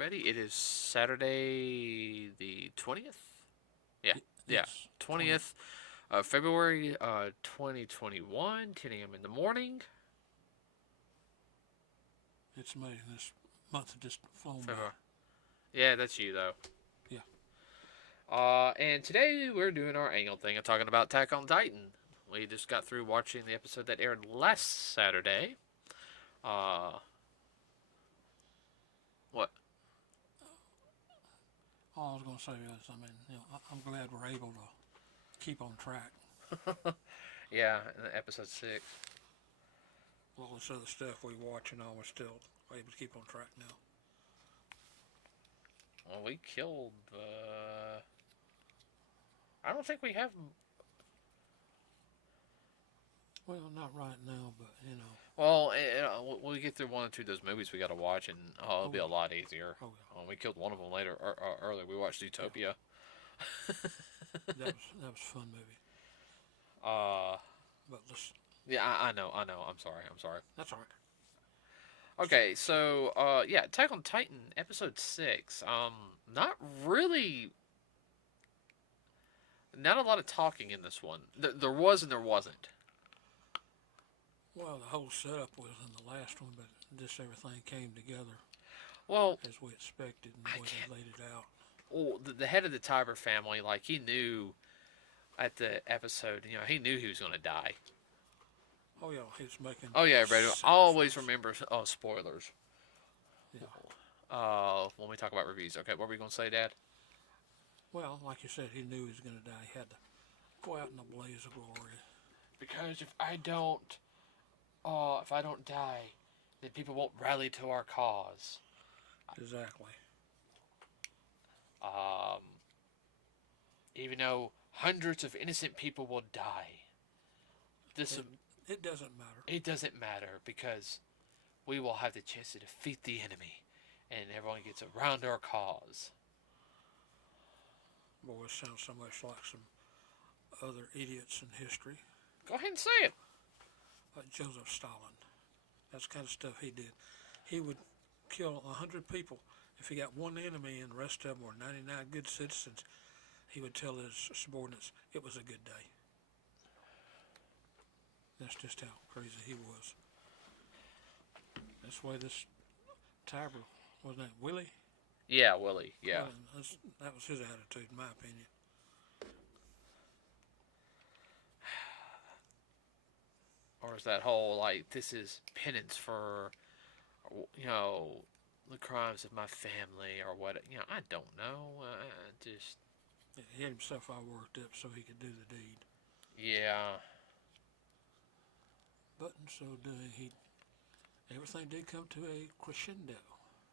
everybody. It is Saturday the 20th? Yeah, yeah, Yes, 20. 20th of February 2021, 10 a.m. in the morning. It's amazing. This month has just flown by. February. Yeah, that's you, though. Yeah. And today we're doing our annual thing of talking about Attack on Titan. We just got through watching the episode that aired last Saturday. Uh, what? All I was going to say is, I'm glad we're able to keep on track. Yeah, episode 6. All this other stuff we watch and all, we're still able to keep on track now. Well, we killed. I don't think we have. Well, not right now, but Well, when we get through one or two of those movies we got to watch, and it'll be a yeah. lot easier. Oh We killed one of them later earlier. We watched Utopia. yeah. That was a fun movie. uh, But let's. yeah, I know. I'm sorry. That's all right. Okay, so yeah, Attack on Titan episode 6. Not really. Not a lot of talking in this one. There was and there wasn't. Well, the whole setup was in the last one, but just everything came together Well, as we expected and I the way can't. they laid it out. Well, the head of the Tiber family, like he knew at the episode, he knew he was going to die. Oh yeah, he's making. Oh yeah, everybody always remember. Oh, spoilers. Yeah. When we talk about reviews. Okay, what were you going to say, Dad? Well, like you said, he knew he was going to die. He had to go out in a blaze of glory. Because if I don't die, then people won't rally to our cause. Exactly. Um, Even though hundreds of innocent people will die, this It doesn't matter. it doesn't matter because we will have the chance to defeat the enemy, and everyone gets around our cause. Boy, it sounds so much like some other idiots in history. Go ahead and say it. Like Joseph Stalin. That's the kind of stuff he did. He would kill 100 people. If he got one enemy and the rest of them were 99 good citizens, he would tell his subordinates it was a good day. That's just how crazy he was. That's why this Tiber, wasn't that Willie? Yeah, Willie. Yeah. Well, that was his attitude, in my opinion. Or is that whole like this is penance for, you know, the crimes of my family or what? I don't know. Just He had himself all worked up so he could do the deed. yeah. But in so doing, everything did come to a crescendo.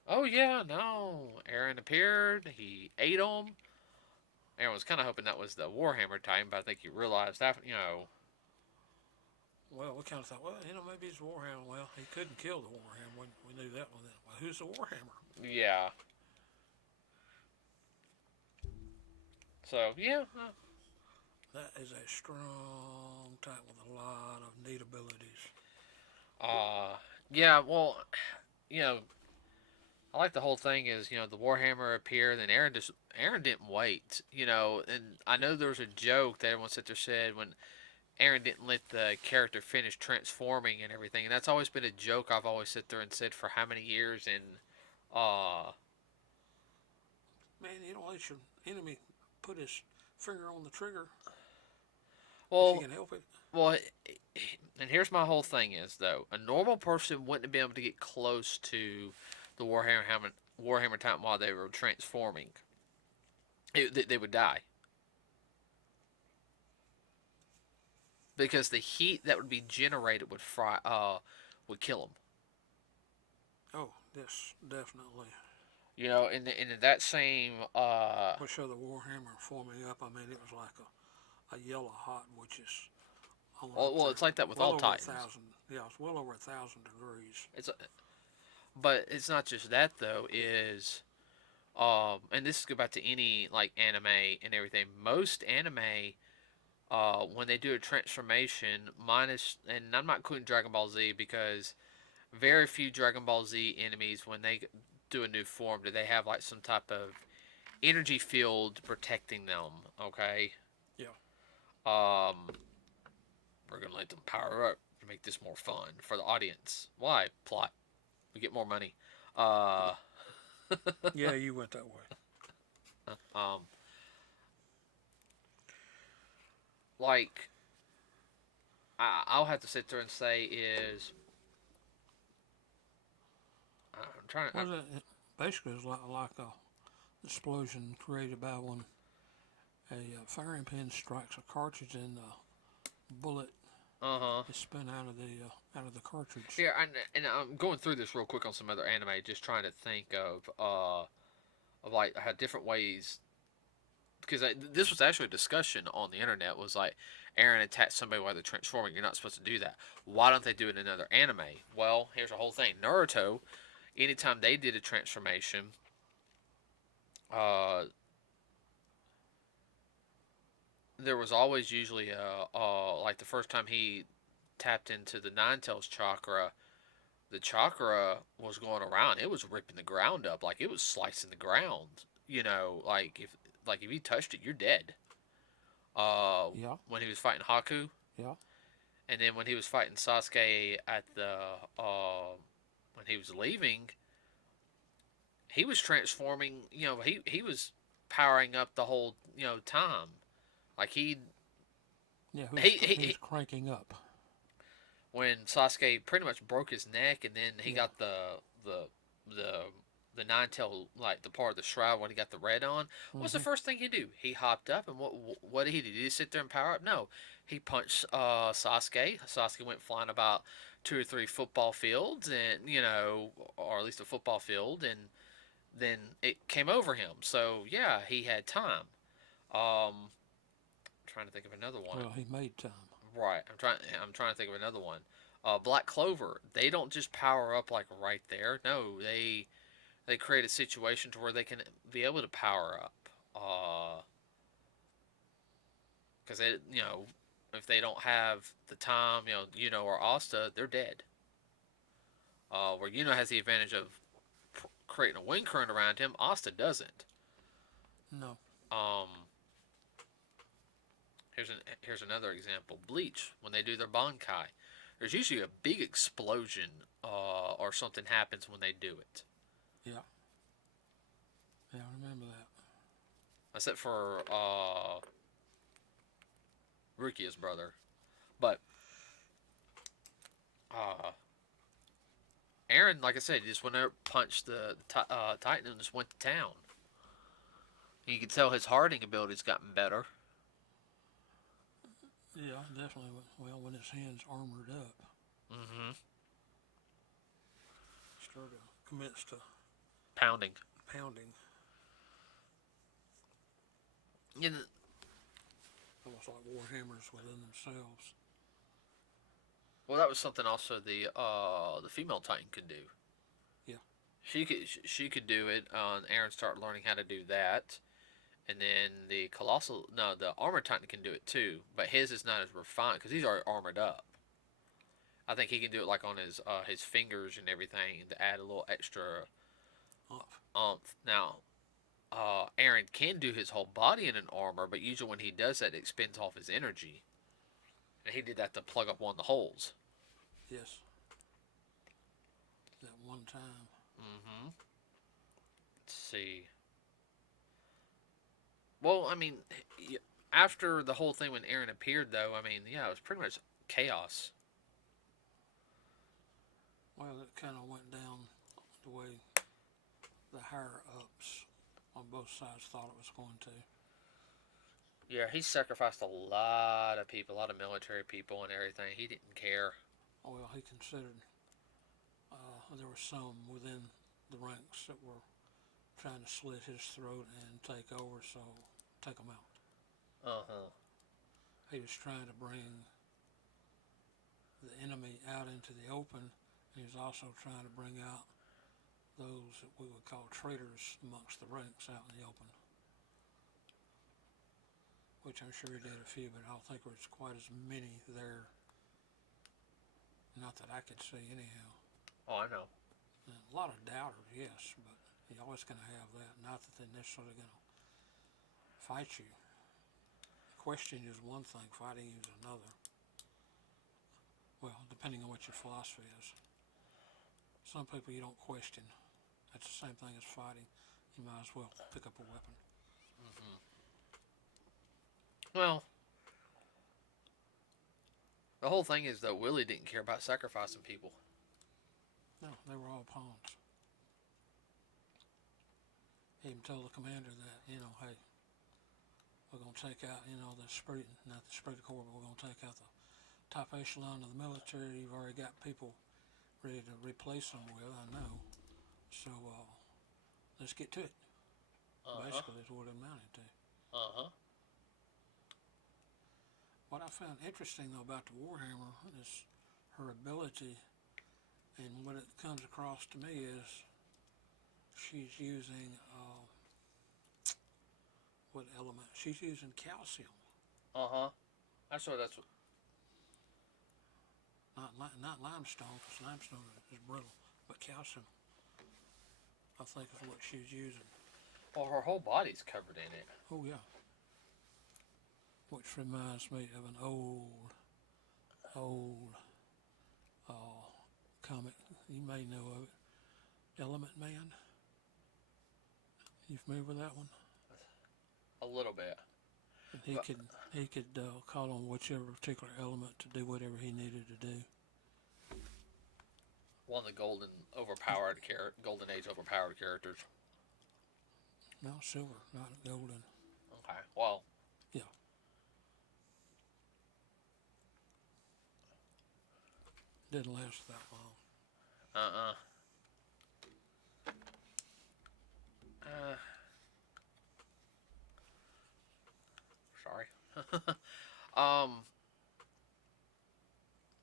Oh yeah, no. Aaron appeared. He ate him. Aaron was kind of hoping that was the Warhammer time, but I think he realized that. Well, we kind of thought, well, maybe it's Warhammer. Well, he couldn't kill the Warhammer. We knew that one. Well, who's the Warhammer? Yeah. So yeah. That is a strong type with a lot of neat abilities. Yeah. Well, you know, I like the whole thing is the Warhammer appeared, and Aaron didn't wait. And I know there was a joke that everyone sit there said when Aaron didn't let the character finish transforming and everything, and that's always been a joke I've always sit there and said for how many years. And Man, you don't let your enemy put his finger on the trigger if well, you can help it. well, and here's my whole thing is though a normal person wouldn't be able to get close to the Warhammer Titan while they were transforming. They would die because the heat that would be generated would kill them. Oh, this definitely. In that same We'll show the Warhammer forming up. I mean, it was like a yellow hot, which is well, it's like that with well all over Titans. 1,000. Yeah, it's well over 1,000 degrees. But it's not just that though. Is and this is go back to any like anime and everything. Most anime, when they do a transformation, minus, and I'm not including Dragon Ball Z because very few Dragon Ball Z enemies when they do a new form, do they have like some type of energy field protecting them? Okay. Yeah. Um, we're gonna let them power up to make this more fun for the audience. Why? Plot. We get more money. Uh, Yeah, you went that way. um, like I'll have to sit there and say is I'm trying. Was it basically it was like a explosion created by when a firing pin strikes a cartridge and the bullet Uh huh. is spun out of the cartridge. Yeah, and I'm going through this real quick on some other anime, just trying to think of like how different ways because this was actually a discussion on the internet was like Aaron attacked somebody while they're transforming. You're not supposed to do that. Why don't they do it in another anime? Well, here's the whole thing. Naruto, anytime they did a transformation, uh, there was always usually like the first time he tapped into the Nine Tails chakra, the chakra was going around. It was ripping the ground up, like it was slicing the ground. You know, like if you touched it, you're dead. Yeah, When he was fighting Haku, yeah, and then when he was fighting Sasuke at the when he was leaving, he was transforming. You know, he was powering up the whole time. Like yeah. He was he cranking up. when Sasuke pretty much broke his neck, and then he Yeah, got the the the nine tail like the part of the shroud when he got the red on. What's the hmm, first thing he do? He hopped up, and what did he do? Did he sit there and power up? No, he punched Sasuke. Sasuke went flying about 2 or 3 football fields, and or at least a football field, and then it came over him. So yeah, he had time. Trying to think of another one. well, he made time. Right. I'm trying to think of another one. Black Clover. They don't just power up like right there. No, they create a situation to where they can be able to power up. Because they if they don't have the time, or Asta, they're dead. Where has the advantage of creating a wind current around him, Asta doesn't. No. Um, here's another example. Bleach, when they do their Bankai, there's usually a big explosion or something happens when they do it. Yeah. Yeah, I remember that. Except for Rukia's brother. But uh, Aaron, like I said, he just went there, punched the Titan, and just went to town. You can tell his hardening ability's gotten better. Yeah, definitely. Well, when his hands armored up, Mm-hmm. started commenced to Pounding. pounding, And, almost like war hammers within themselves. well, that was something also the female Titan could do. Yeah. She could do it. Aaron started learning how to do that, and then the armor Titan can do it too. But his is not as refined because he's already armored up. I think he can do it like on his fingers and everything to add a little extra Up. Now, Aaron can do his whole body in an armor, but usually when he does that, it expends off his energy, and he did that to plug up one of the holes. Yes. That one time. Mm-hmm. Let's see. Well, I mean, after the whole thing when Aaron appeared, though, I mean, yeah, it was pretty much chaos. Well, it kind of went down the way the higher ups on both sides thought it was going to. Yeah, he sacrificed a lot of people, a lot of military people and everything. He didn't care. Well, he considered there were some within the ranks that were trying to slit his throat and take over, so take him out. Uh-huh. He was trying to bring the enemy out into the open, and he was also trying to bring out those that we would call traitors amongst the ranks out in the open. Which I'm sure he did a few, but I don't think there was quite as many there. Not that I could see, anyhow. Oh, I know. And a lot of doubters, yes, but you're always going to have that. Not that they're necessarily going to fight you. Questioning is one thing, fighting you is another. Well, depending on what your philosophy is. Some people you don't question. That's the same thing as fighting. You might as well pick up a weapon. Hmm. Well, the whole thing is though Willie didn't care about sacrificing people. No, they were all pawns. He even told the commander that, hey, we're going to take out, the spirit, not the spirit corps, but we're going to take out the top echelon of the military. You've already got people ready to replace them with, I know. So let's get to it. Basically, is what it amounted to. What I found interesting, though, about the Warhammer is her ability, and what it comes across to me is she's using, what element? She's using calcium. That's what. Not limestone, because limestone is brittle, but calcium, I think, is what she's using. Well, her whole body's covered in it. Oh, yeah. Which reminds me of an old comic. You may know of it. Element Man. You familiar with that one? A little bit. And he could call on whichever particular element to do whatever he needed to do. One of the golden age overpowered characters. No, silver, not golden. Okay. Well. Yeah. Didn't last that long. Sorry.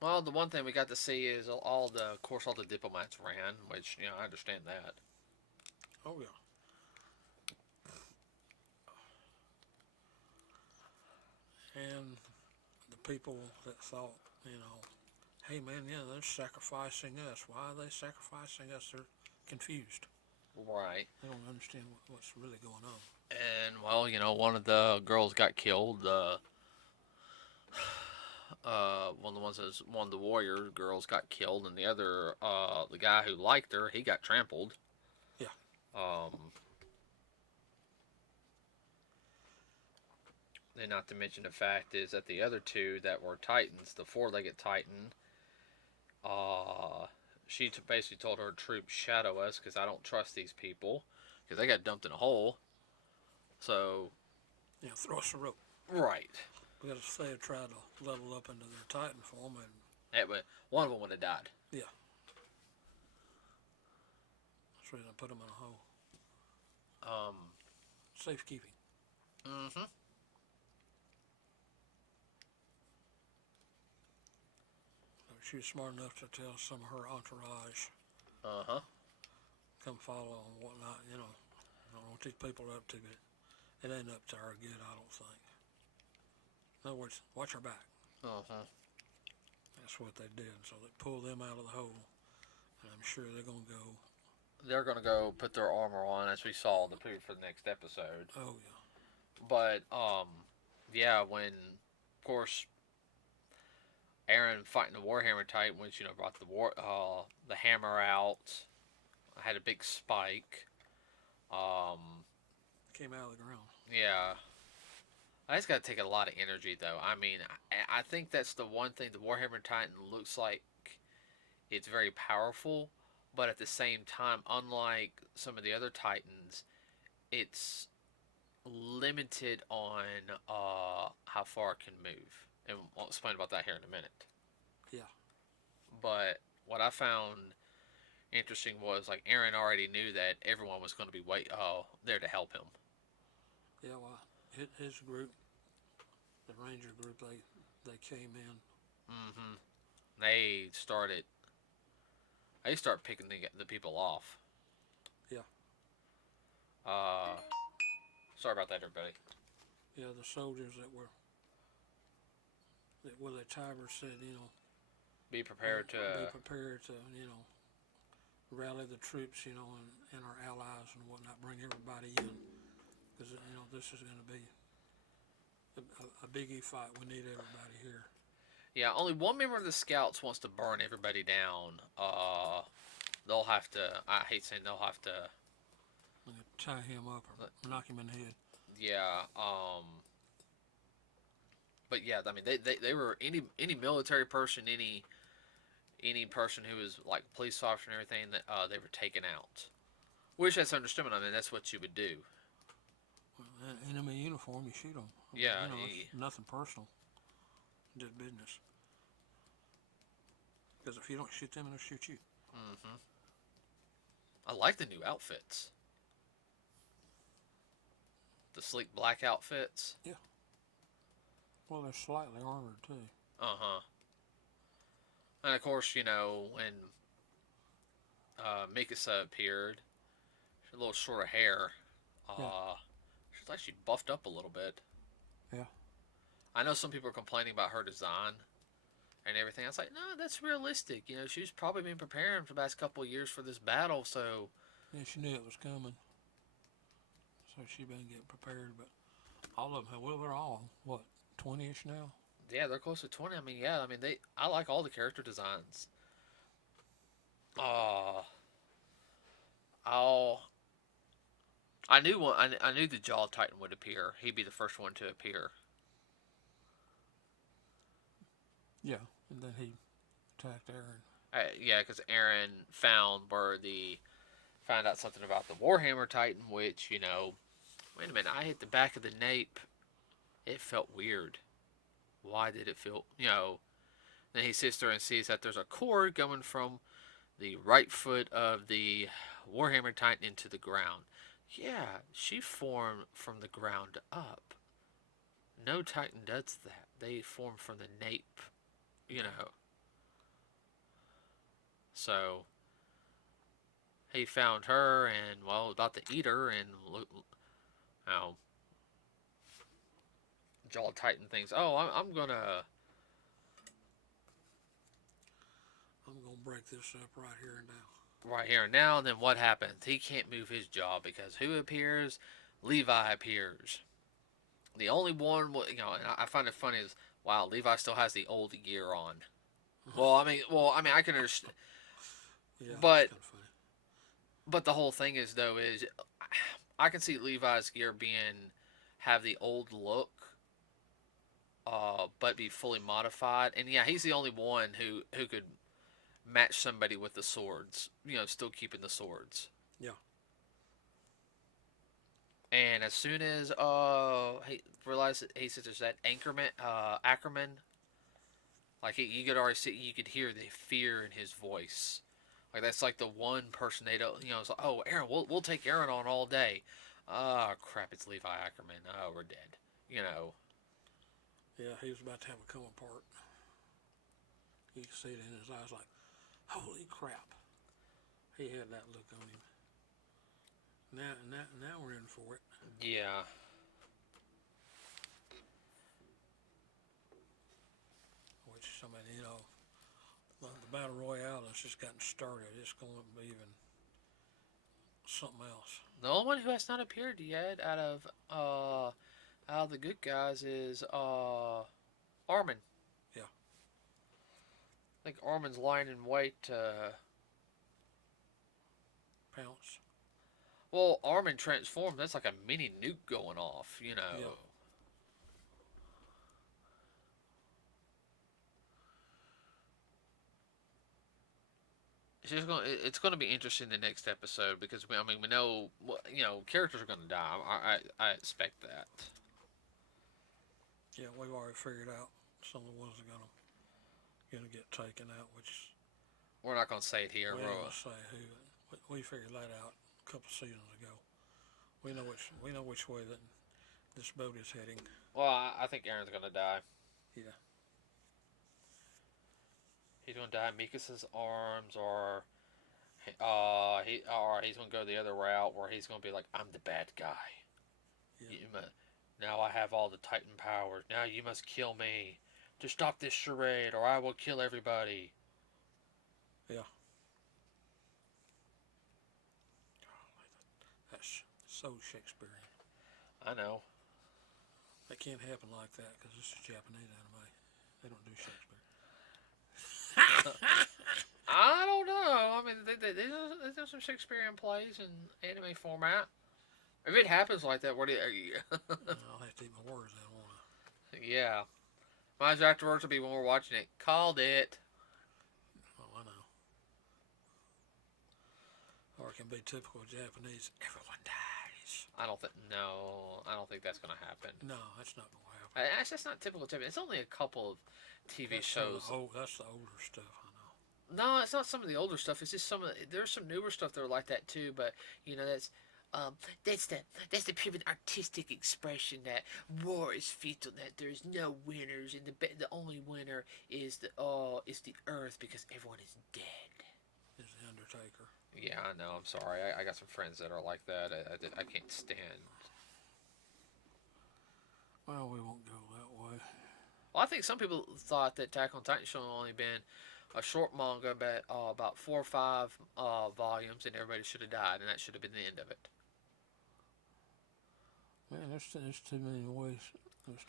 Well, the one thing we got to see is of course, all the diplomats ran, which I understand that. Oh yeah. And the people that thought, hey man, they're sacrificing us. Why are they sacrificing us? They're confused. Right. They don't understand what's really going on. And well, one of the girls got killed. One of the warrior girls got killed, and the other, the guy who liked her, he got trampled. Yeah. And not to mention the fact is that the other two that were Titans, the four-legged Titan, she basically told her troops, shadow us, because I don't trust these people, because they got dumped in a hole. So. Yeah, throw us a rope. Right. Because if they had tried to level up into their Titan form, and yeah, but one of them would have died. Yeah. That's the reason I put them in a hole. Safekeeping. Mm-hmm. She was smart enough to tell some of her entourage, come follow and whatnot. I don't know what these people are up to, but it ain't up to our good, I don't think. In other words, watch our back. That's what they did. So they pulled them out of the hole, and I'm sure they're going to go. They're going to go put their armor on, as we saw in the preview for the next episode. Oh yeah. But yeah, when of course Aaron fighting the Warhammer Titan, which brought the hammer out, had a big spike. Came out of the ground. Yeah. That's got to take a lot of energy, though. I mean, I think that's the one thing. The Warhammer Titan looks like it's very powerful, but at the same time, unlike some of the other Titans, it's limited on how far it can move. And I'll explain about that here in a minute. Yeah. But what I found interesting was, like, Aaron already knew that everyone was going to be there to help him. Yeah, well, his group, the Ranger group, they came in. Mm-hmm. They started picking the people off. Yeah. Sorry about that, everybody. Yeah, the soldiers that Willie Tiber said, be prepared to rally the troops, and our allies and whatnot, bring everybody in, because this is going to be a biggie fight. We need everybody here. Yeah, only one member of the Scouts wants to burn everybody down. They'll have to. I hate saying they'll have to. I'm going to tie him up or knock him in the head. Yeah. But yeah, I mean, they were any military person, any person who was like police officer and everything that they were taken out. Which that's understandable. I mean, that's what you would do. Well, enemy uniform, you shoot them. Yeah. It's nothing personal. Just business. Because if you don't shoot them, they'll shoot you. Mm-hmm. I like the new outfits. The sleek black outfits. Yeah. Well, they're slightly armored too. Uh-huh. And of course, when Mikasa appeared, she had a little shorter hair. Yeah. She's actually buffed up a little bit. Yeah. I know some people are complaining about her design and everything. I was like, no, that's realistic. She's probably been preparing for the past couple of years for this battle, so... Yeah, she knew it was coming. So she's been getting prepared, but all of them, well, they're all, 20-ish now? Yeah, they're close to 20. I like all the character designs. I knew one. I knew the Jaw Titan would appear. He'd be the first one to appear. Yeah, and then he attacked Eren. Yeah, because Eren found out something about the Warhammer Titan, which wait a minute, I hit the back of the nape. It felt weird. Why did it feel? Then he sits there and sees that there's a cord going from the right foot of the Warhammer Titan into the ground. Yeah, she formed from the ground up. No Titan does that. They form from the nape. So he found her and about to eat her, and Jaw Titan thinks, oh, I'm gonna break this up right here and now. Right here and now. And then what happens? He can't move his jaw because who appears? Levi appears. The only one, and I find it funny is, wow, Levi still has the old gear on. I can understand. Yeah, but that's kind of funny. But the whole thing is I can see Levi's gear have the old look, but be fully modified. And yeah, he's the only one who could match somebody with the swords. Still keeping the swords. Yeah. And as soon as he realized he said there's that Ackerman, like you could already see, you could hear the fear in his voice. Like that's like the one person they don't, it's like, oh, Eren, we'll take Eren on all day. Oh crap, it's Levi Ackerman. Oh, we're dead. Yeah, he was about to have a come apart. You could see it in his eyes, like, holy crap. He had that look on him. Now we're in for it. Yeah. Which, the Battle Royale has just gotten started. It's going to be even something else. The only one who has not appeared yet out of the good guys is Armin. Yeah. I think Armin's lying in wait to pounce. Well, Armin transformed. That's like a mini nuke going off, Yeah. It's going to be interesting the next episode because we know characters are going to die. I expect that. Yeah, we've already figured out some of the ones that are gonna get taken out, which we're not going to say it here. We're not going to say who. We figured that out a couple seasons ago. We know which way that this boat is heading. Well, I think Eren's going to die. Yeah. He's going to die in Mikasa's arms, or he's going to go the other route where he's going to be like, I'm the bad guy. Yeah. Now I have all the Titan powers. Now you must kill me to stop this charade, or I will kill everybody. Yeah. So Shakespearean. I know. That can't happen like that because this is Japanese anime. They don't do Shakespeare. I don't know. I mean, they do some Shakespearean plays in anime format. If it happens like that, what do you? I'll have to eat my words then, won't I? Yeah. My afterwards will be when we're watching it. Called it. Oh, I know. Or it can be typical Japanese. Everyone dies. I don't think. No, I don't think that's gonna happen. No, that's not going to happen. Actually, that's not typical Japan. It's only a couple of TV shows. That's the older stuff, I know. No, it's not some of the older stuff. It's just some of there's some newer stuff that are like that too. But that's um that's the pure artistic expression that war is futile. That there's no winners, and the only winner is the Earth because everyone is dead. Is the Undertaker. Yeah, I know. I'm sorry. I got some friends that are like that. I can't stand. Well, we won't go that way. Well, I think some people thought that Attack on Titan should have only been a short manga, about 4 or 5 volumes, and everybody should have died, and that should have been the end of it. Man, there's too many ways. There's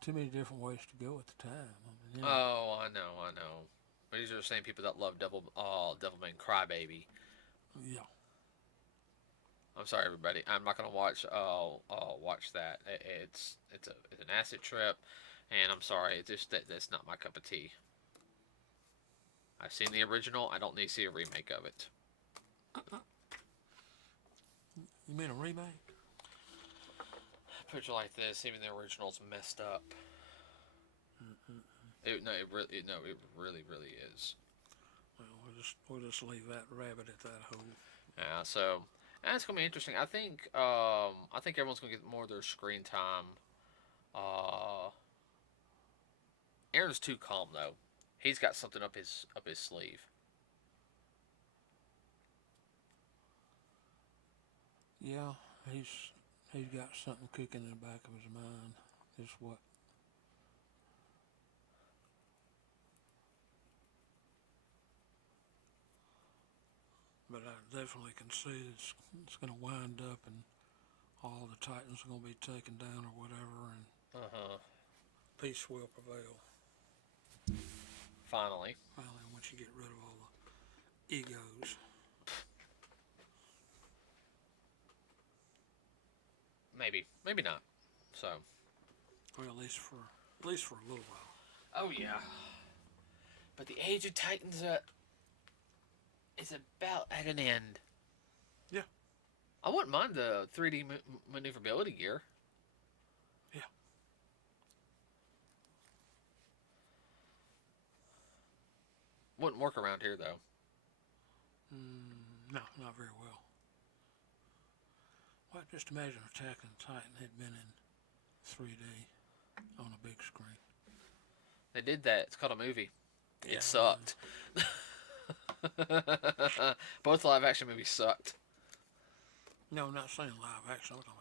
too many different ways to go at the time. I mean, Oh, I know. But these are the same people that love Devilman Crybaby. Yeah. I'm sorry, everybody. I'm not gonna watch that. It's an acid trip, and I'm sorry. It's just that's not my cup of tea. I've seen the original. I don't need to see a remake of it. You mean a remake? Put it like this: even the original's messed up. It really is. Well, we'll just leave that rabbit at that hole. Yeah, so that's gonna be interesting. I think everyone's gonna get more of their screen time. Uh, Aaron's too calm though. He's got something up his sleeve. Yeah, he's got something cooking in the back of his mind. Is what. But I definitely can see it's going to wind up and all the Titans are going to be taken down or whatever, and peace will prevail. Finally, once you get rid of all the egos. maybe not. So, Well, at least for a little while. oh yeah. But the Age of Titans is about at an end. Yeah. I wouldn't mind the 3D maneuverability gear. Yeah. Wouldn't work around here though. No, not very well. Well, just imagine Attack on Titan had been in 3D on a big screen. They did that. It's called a movie. Yeah. It sucked. Both live action movies sucked. No, I'm not saying live action. I'm talking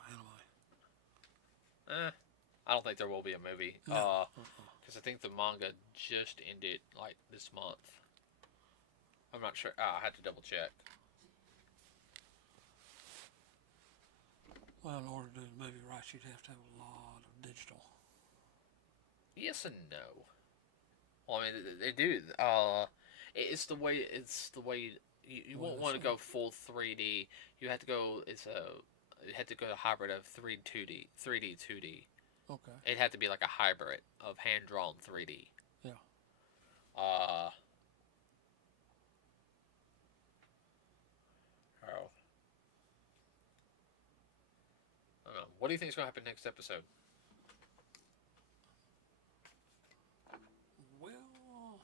about anime. I don't think there will be a movie. No. Because I think the manga just ended like this month. I'm not sure. I had to double check. Well, in order to do the movie right, you'd have to have a lot of digital. Yes and no. Well, I mean, they do. It's the way. You won't want to go full 3D. You have to go. You have to go to hybrid of 3D 2D. Okay. It had to be like a hybrid of hand drawn 3D. Yeah. Oh. I don't know. What do you think is going to happen next episode? Well,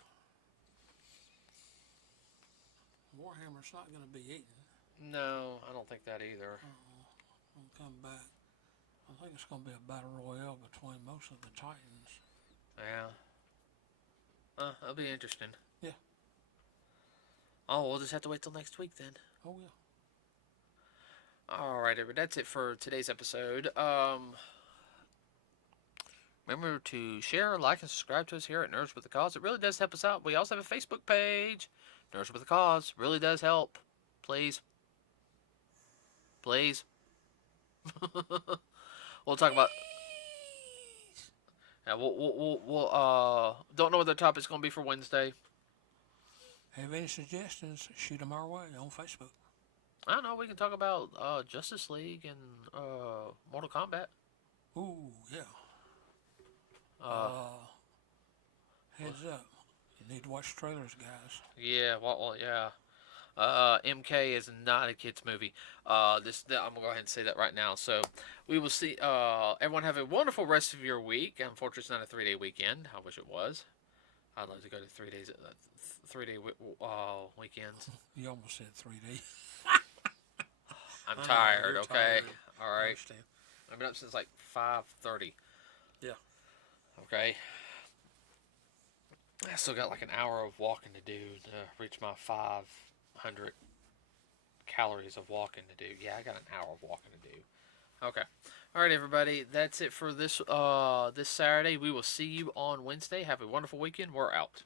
Warhammer's not going to be eaten. No, I don't think that either. We'll come back. I think it's going to be a battle royale between most of the Titans. Yeah. That'll be interesting. Yeah. Oh, we'll just have to wait till next week then. Oh, yeah. Alright, everybody, that's it for today's episode. Remember to share, like, and subscribe to us here at Nerds with a Cause. It really does help us out. We also have a Facebook page, Nerds with a Cause. Really does help. Please. Please. We'll talk about. Yeah, we'll don't know what the topic's gonna be for Wednesday. Have any suggestions? Shoot them our way on Facebook. I don't know. We can talk about Justice League and Mortal Kombat. Ooh, yeah. Uh, Heads up. You need to watch trailers, guys. yeah. Well, yeah. MK is not a kids movie. I'm gonna go ahead and say that right now. So we will see. Everyone have a wonderful rest of your week. Unfortunately, it's not a 3 day weekend. I wish it was. I'd like to go to 3 days, 3 day weekends. You almost said 3D. I'm I know, tired. you're Okay, tired. all I right. understand. I've been up since like 5:30. Yeah. Okay. I still got like an hour of walking to do to reach my 500 calories of walking to do. Yeah, I got an hour of walking to do. Okay. All right, everybody. That's it for this Saturday. We will see you on Wednesday. Have a wonderful weekend. We're out.